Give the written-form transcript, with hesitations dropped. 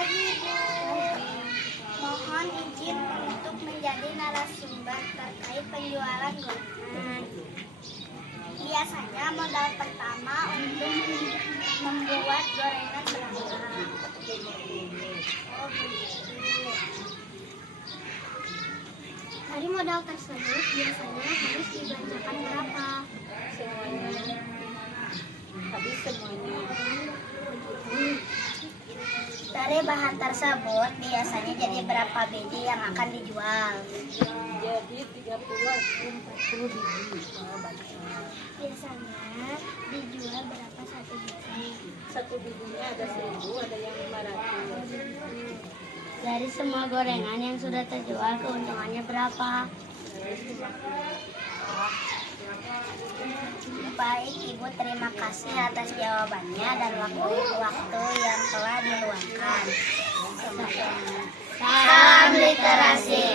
pagi, Bu. Mohon izin untuk menjadi narasumber terkait penjualan gorengan. Biasanya modal pertama untuk membuat gorengan berapa? Oh, begitu. Dari modal tersebut biasanya harus dibelanjakan berapa? Semuanya. Habis semuanya. Dari bahan tersebut biasanya jadi berapa biji yang akan dijual? Jadi 30 atau 40 biji. Oh, banyak. Biasanya dijual berapa satu biji? Satu bijinya ada 1.000, ada yang 500. Dari semua gorengan yang sudah terjual keuntungannya berapa? Baik Ibu, terima kasih atas jawabannya dan waktu yang telah diluangkan. Salam literasi.